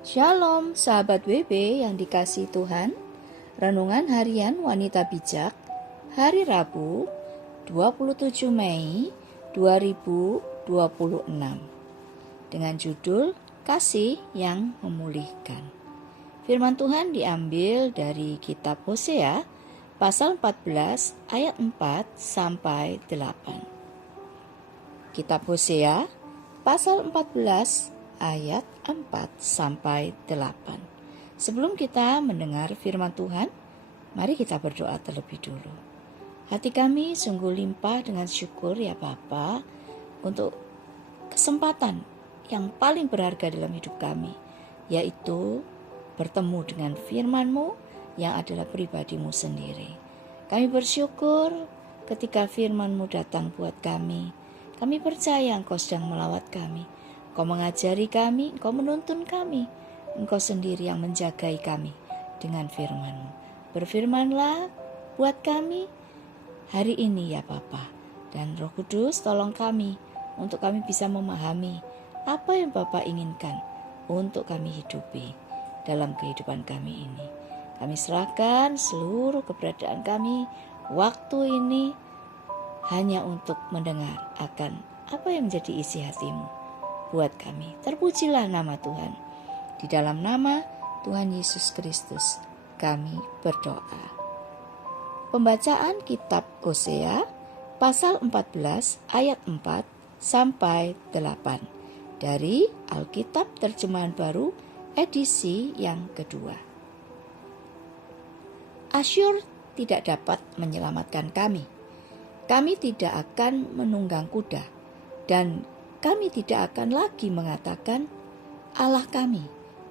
Shalom sahabat WB yang dikasihi Tuhan. Renungan harian wanita bijak hari Rabu 27 Mei 2026 dengan judul Kasih yang Memulihkan. Firman Tuhan diambil dari kitab Hosea pasal 14 ayat 4 sampai 8. Kitab Hosea pasal 14 ayat 4 sampai 8. Sebelum kita mendengar firman Tuhan, mari kita berdoa terlebih dulu. Hati kami sungguh limpah dengan syukur ya Bapa untuk kesempatan yang paling berharga dalam hidup kami, yaitu bertemu dengan firman-Mu yang adalah pribadi-Mu sendiri. Kami bersyukur ketika firman-Mu datang buat kami. Kami percaya Engkau sedang melawat kami. Engkau mengajari kami, Engkau menuntun kami. Engkau sendiri yang menjagai kami dengan firman-Mu. Berfirmanlah buat kami hari ini ya Bapa. Dan Roh Kudus tolong kami untuk kami bisa memahami apa yang Bapa inginkan untuk kami hidupi dalam kehidupan kami ini. Kami serahkan seluruh keberadaan kami waktu ini hanya untuk mendengar akan apa yang menjadi isi hati-Mu buat kami. Terpujilah nama Tuhan. Di dalam nama Tuhan Yesus Kristus kami berdoa. Pembacaan kitab Hosea pasal 14 ayat 4 sampai 8 dari Alkitab Terjemahan Baru edisi yang kedua. Asyur tidak dapat menyelamatkan kami. Kami tidak akan menunggang kuda dan kami tidak akan lagi mengatakan Allah kami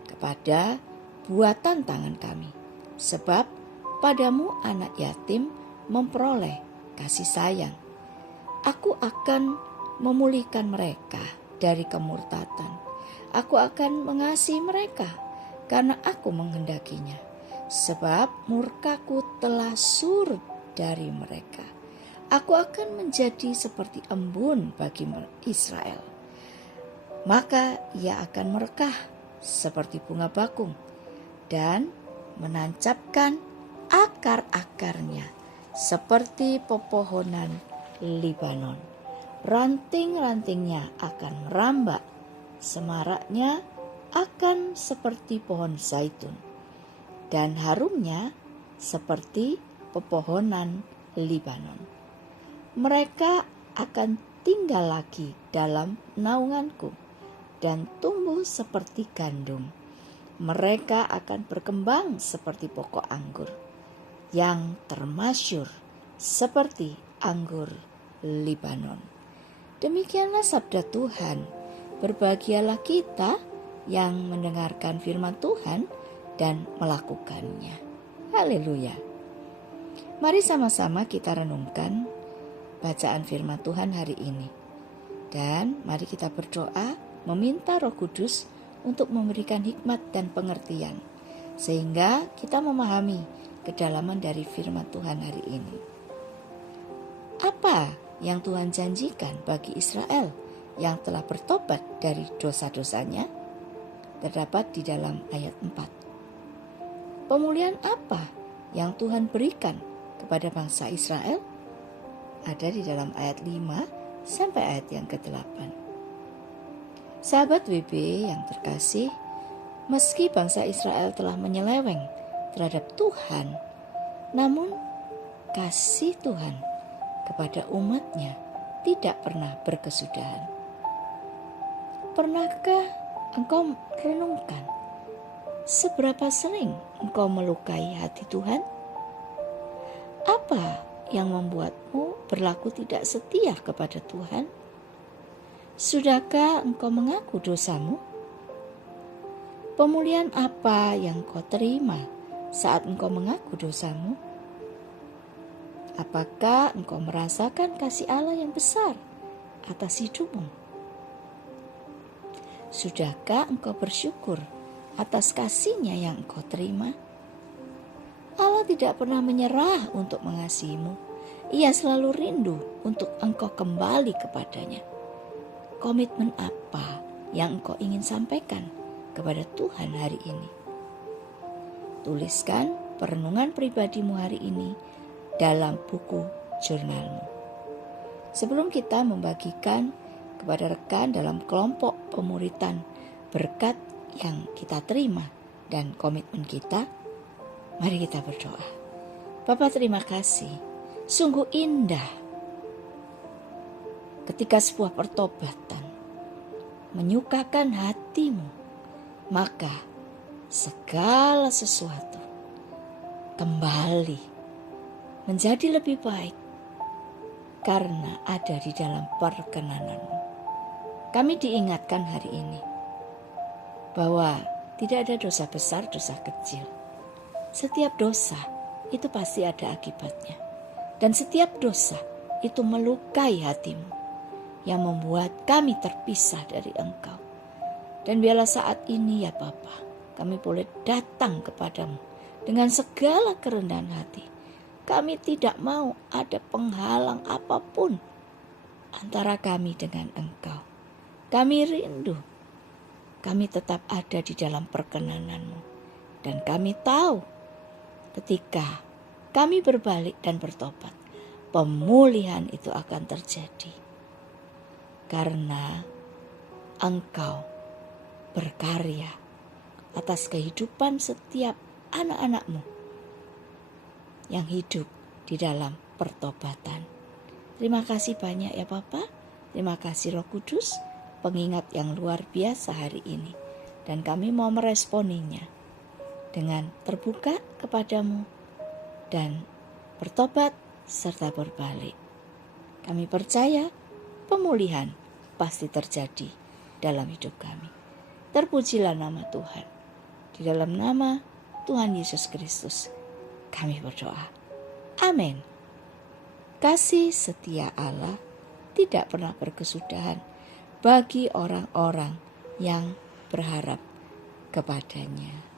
kepada buatan tangan kami. Sebab padamu anak yatim memperoleh kasih sayang. Aku akan memulihkan mereka dari kemurtatan. Aku akan mengasihi mereka karena aku menghendakinya. Sebab murkaku telah surut dari mereka. Aku akan menjadi seperti embun bagi Israel. Maka ia akan merekah seperti bunga bakung dan menancapkan akar-akarnya seperti pepohonan Libanon. Ranting-rantingnya akan merambak, semaraknya akan seperti pohon zaitun, dan harumnya seperti pepohonan Libanon. Mereka akan tinggal lagi dalam naunganku dan tumbuh seperti gandum. Mereka akan berkembang seperti pokok anggur yang termasyur seperti anggur Libanon. Demikianlah sabda Tuhan. Berbahagialah kita yang mendengarkan firman Tuhan dan melakukannya. Haleluya. Mari sama-sama kita renungkan bacaan firman Tuhan hari ini. Dan mari kita berdoa meminta Roh Kudus untuk memberikan hikmat dan pengertian sehingga kita memahami kedalaman dari firman Tuhan hari ini. Apa yang Tuhan janjikan bagi Israel yang telah bertobat dari dosa-dosanya? Terdapat di dalam ayat 4. Pemulihan apa yang Tuhan berikan kepada bangsa Israel? Ada di dalam ayat 5 sampai ayat yang ke-8. Sahabat WB yang terkasih, meski bangsa Israel telah menyeleweng terhadap Tuhan, namun kasih Tuhan kepada umatnya tidak pernah berkesudahan. Pernahkah engkau renungkan seberapa sering engkau melukai hati Tuhan? Apa yang membuatmu berlaku tidak setia kepada Tuhan? Sudahkah engkau mengaku dosamu? Pemulihan apa yang kau terima saat engkau mengaku dosamu? Apakah engkau merasakan kasih Allah yang besar atas hidupmu? Sudahkah engkau bersyukur atas kasih-Nya yang engkau terima? Allah tidak pernah menyerah untuk mengasihimu. Ia selalu rindu untuk engkau kembali kepadanya. Komitmen apa yang engkau ingin sampaikan kepada Tuhan hari ini. Tuliskan perenungan pribadimu hari ini dalam buku jurnalmu. Sebelum kita membagikan kepada rekan dalam kelompok pemuritan berkat yang kita terima dan komitmen kita, mari kita berdoa. Bapa, terima kasih. Sungguh indah ketika sebuah pertobatan menyukakan hatimu, maka segala sesuatu kembali menjadi lebih baik karena ada di dalam perkenanan-Mu. Kami diingatkan hari ini bahwa tidak ada dosa besar, dosa kecil. Setiap dosa itu pasti ada akibatnya. Dan setiap dosa itu melukai hatimu, yang membuat kami terpisah dari Engkau. Dan biarlah saat ini ya Bapa, kami boleh datang kepadamu dengan segala kerendahan hati. Kami tidak mau ada penghalang apapun antara kami dengan Engkau. Kami rindu, kami tetap ada di dalam perkenanan-Mu. Dan kami tahu ketika kami berbalik dan bertobat, pemulihan itu akan terjadi. Karena Engkau berkarya atas kehidupan setiap anak-anak-Mu yang hidup di dalam pertobatan. Terima kasih banyak ya Bapa. Terima kasih Roh Kudus, pengingat yang luar biasa hari ini. Dan kami mau meresponinya dengan terbuka kepadamu dan bertobat serta berbalik. Kami percaya pemulihan pasti terjadi dalam hidup kami. Terpujilah nama Tuhan. Di dalam nama Tuhan Yesus Kristus kami berdoa. Amin. Kasih setia Allah tidak pernah berkesudahan bagi orang-orang yang berharap kepadanya.